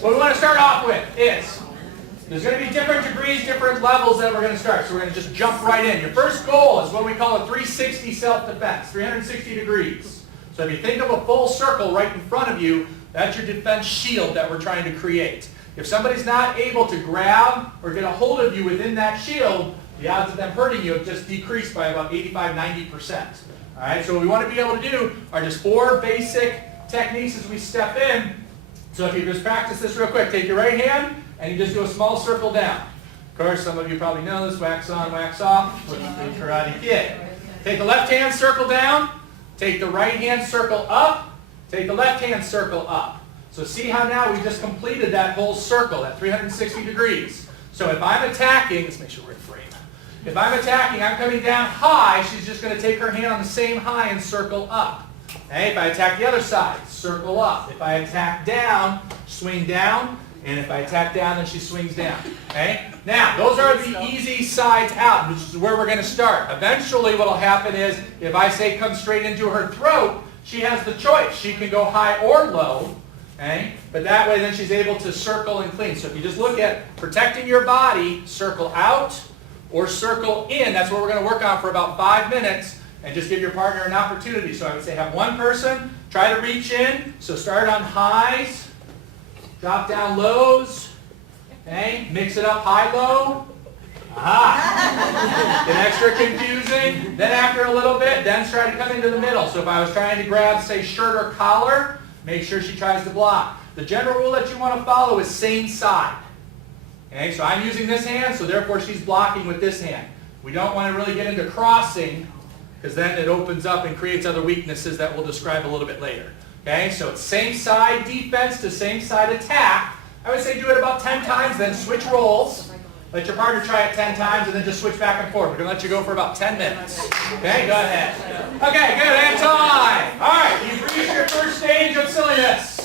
what we want to start off with is, there's going to be different degrees, different levels that we're going to start. So we're going to just jump right in. Your first goal is what we call a 360 self-defense, 360 degrees. So if you think of a full circle right in front of you, that's your defense shield that we're trying to create. If somebody's not able to grab or get a hold of you within that shield, the odds of them hurting you have just decreased by about 85–90%. All right, so what we want to be able to do are just 4 basic techniques as we step in. So if you just practice this real quick, take your right hand and you just do a small circle down. Of course, some of you probably know this, wax on, wax off, with the Karate Kid. Take the left hand, circle down. Take the right hand, circle up. Take the left hand, circle up. So see how now we just completed that whole circle at 360 degrees. So if I'm attacking, let's make sure we're in frame. If I'm attacking, I'm coming down high, she's just going to take her hand on the same high and circle up. Okay, if I attack the other side, circle up. If I attack down, swing down. And if I attack down, then she swings down. Okay? Now, those are the easy sides out, which is where we're going to start. Eventually, what will happen is, if I say come straight into her throat, she has the choice. She can go high or low. Okay? But that way, then she's able to circle and clean. So if you just look at protecting your body, circle out or circle in. That's what we're going to work on for about 5 minutes. And just give your partner an opportunity. So I would say have one person try to reach in. So start on highs. Drop down lows. Okay? Mix it up high-low. Aha! Get extra confusing. Then after a little bit, then try to come into the middle. So if I was trying to grab, say, shirt or collar, make sure she tries to block. The general rule that you want to follow is same side. Okay? So I'm using this hand, so therefore she's blocking with this hand. We don't want to really get into crossing, because then it opens up and creates other weaknesses that we'll describe a little bit later. Okay, so it's same side defense to same side attack. I would say do it about 10 times, then switch roles. Let your partner try it 10 times, and then just switch back and forth. We're going to let you go for about 10 minutes. Okay, go ahead. Okay, good, and time. All right, you've reached your first stage of silliness.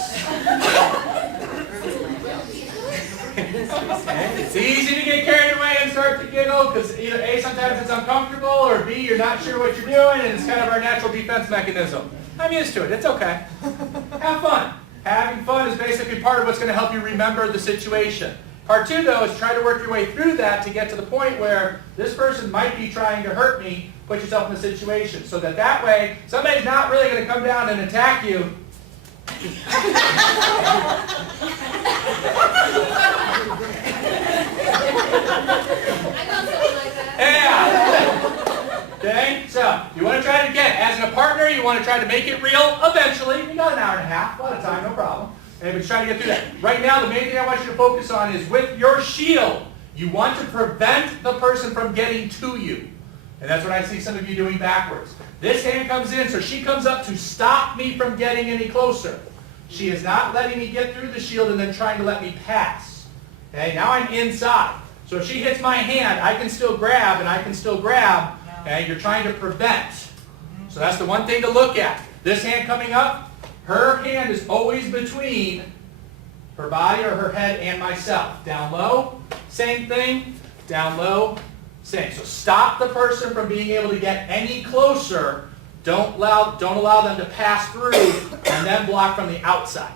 Okay. It's easy to get carried away and start to giggle, because either A, sometimes it's uncomfortable, or B, you're not sure what you're doing, and it's kind of our natural defense mechanism. I'm used to it. It's okay. Have fun. Having fun is basically part of what's going to help you remember the situation. Part 2, though, is try to work your way through that to get to the point where this person might be trying to hurt me. Put yourself in the situation so that way somebody's not really going to come down and attack you. Yeah. Okay, so you want to try it again. As a partner, you want to try to make it real eventually. You got an hour and a half, a lot of time, no problem. And we try to get through that. Right now, the main thing I want you to focus on is with your shield, you want to prevent the person from getting to you. And that's what I see some of you doing backwards. This hand comes in, so she comes up to stop me from getting any closer. She is not letting me get through the shield and then trying to let me pass. Okay, now I'm inside. So if she hits my hand, I can still grab and I can still grab. Okay, you're trying to prevent. So that's the one thing to look at. This hand coming up, her hand is always between her body or her head and myself. Down low, same thing. Down low, same. So stop the person from being able to get any closer. Don't allow them to pass through and then block from the outside.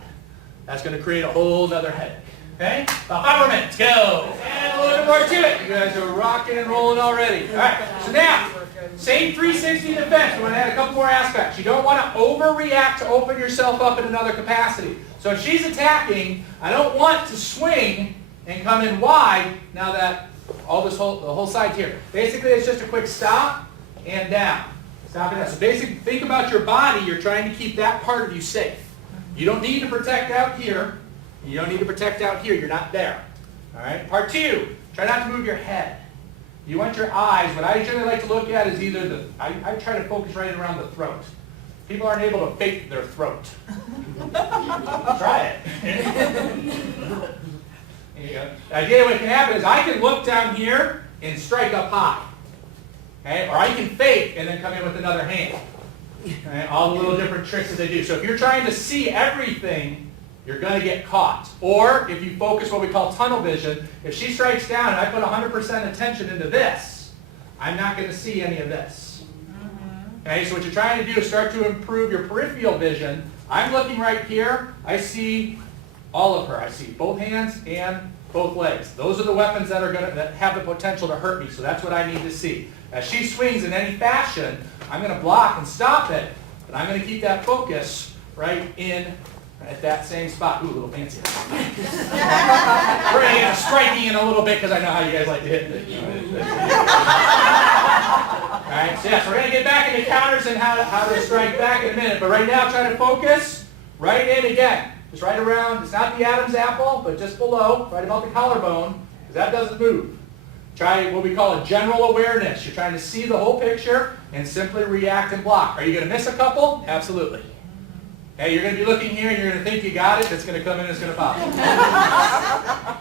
That's going to create a whole other headache. Okay? About 5 more minutes. Go. And a little bit more to it. You guys are rocking and rolling already. All right. So now, same 360 defense. We want to add a couple more aspects. You don't want to overreact to open yourself up in another capacity. So if she's attacking, I don't want to swing and come in wide now that the whole side's here. Basically, it's just a quick stop and down. Stop and down. So basically, think about your body. You're trying to keep that part of you safe. You don't need to protect out here. You don't need to protect out here. You're not there. All right. Part 2, try not to move your head. You want your eyes. What I generally like to look at is either I try to focus right around the throat. People aren't able to fake their throat. Try it. There you go. The idea what can happen is I can look down here and strike up high. Okay? Or I can fake and then come in with another hand. Okay? All the little different tricks that they do. So if you're trying to see everything, you're going to get caught. Or if you focus what we call tunnel vision, if she strikes down and I put 100% attention into this, I'm not going to see any of this. Okay, so what you're trying to do is start to improve your peripheral vision. I'm looking right here. I see all of her. I see both hands and both legs. Those are the weapons that have the potential to hurt me, so that's what I need to see. As she swings in any fashion, I'm going to block and stop it, but I'm going to keep that focus right at that same spot. Ooh, a little fancy. We're striking in a little bit because I know how you guys like to hit it. All right, so yes, we're going to get back into counters and how to strike back in a minute, but right now try to focus right in again. Just right around, it's not the Adam's apple, but just below, right about the collarbone, because that doesn't move. Try what we call a general awareness. You're trying to see the whole picture and simply react and block. Are you going to miss a couple? Absolutely. Okay, you're going to be looking here and you're going to think you got it, it's going to come in, it's going to pop.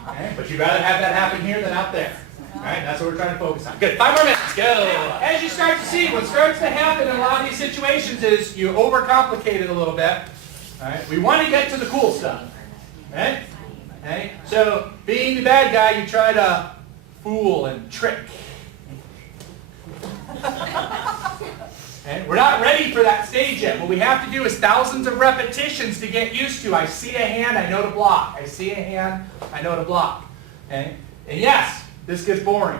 Okay, but you'd rather have that happen here than out there. All right, that's what we're trying to focus on. Good, 5 more minutes, go. As you start to see, what starts to happen in a lot of these situations is you overcomplicate it a little bit. All right, we want to get to the cool stuff. Okay? Okay? So, being the bad guy, you try to fool and trick. Okay? We're not ready for that stage yet. What we have to do is thousands of repetitions to get used to. I see a hand, I know to block. I see a hand, I know to block. Okay? And yes, this gets boring.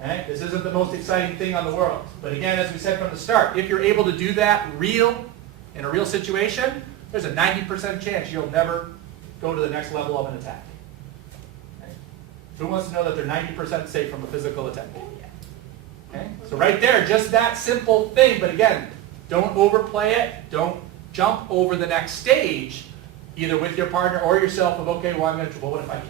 Okay? This isn't the most exciting thing on the world. But again, as we said from the start, if you're able to do that in a real situation, there's a 90% chance you'll never go to the next level of an attack. Okay? Who wants to know that they're 90% safe from a physical attack? Okay? So right there, just that simple thing, but again, don't overplay it, don't jump over the next stage, either with your partner or yourself of, okay, well, what if I fake?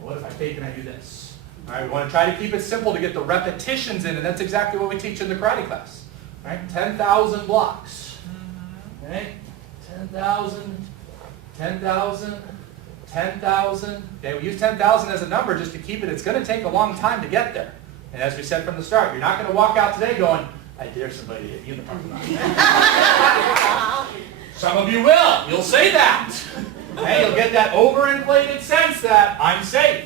What if I fake and I do this? All right, we want to try to keep it simple to get the repetitions in, and that's exactly what we teach in the karate class. All right, 10,000 blocks. Okay, 10,000, 10,000, 10,000. Okay, we use 10,000 as a number just to keep it. It's going to take a long time to get there. And as we said from the start, you're not going to walk out today going, I dare somebody to hit you in the parking lot. Some of you will. You'll say that. Okay, you'll get that overinflated sense that I'm safe.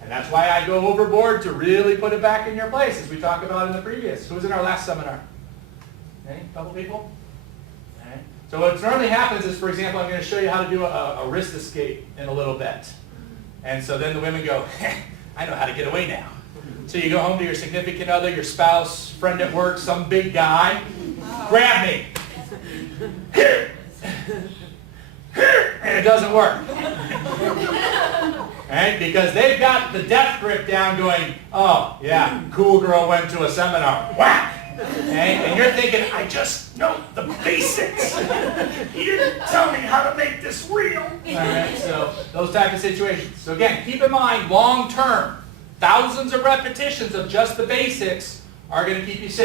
And that's why I go overboard to really put it back in your place, as we talked about in the previous. Who was in our last seminar? Okay, a couple people? So what normally happens is, for example, I'm going to show you how to do a wrist escape in a little bit. And so then the women go, I know how to get away now. So you go home to your significant other, your spouse, friend at work, some big guy, grab me. And it doesn't work. Right? Because they've got the death grip down going, oh, yeah, cool girl went to a seminar. Whack! Okay? And you're thinking, I just know the basics. You didn't tell me how to make this real. All right, so those type of situations. So again, keep in mind, long term, thousands of repetitions of just the basics are going to keep you safe.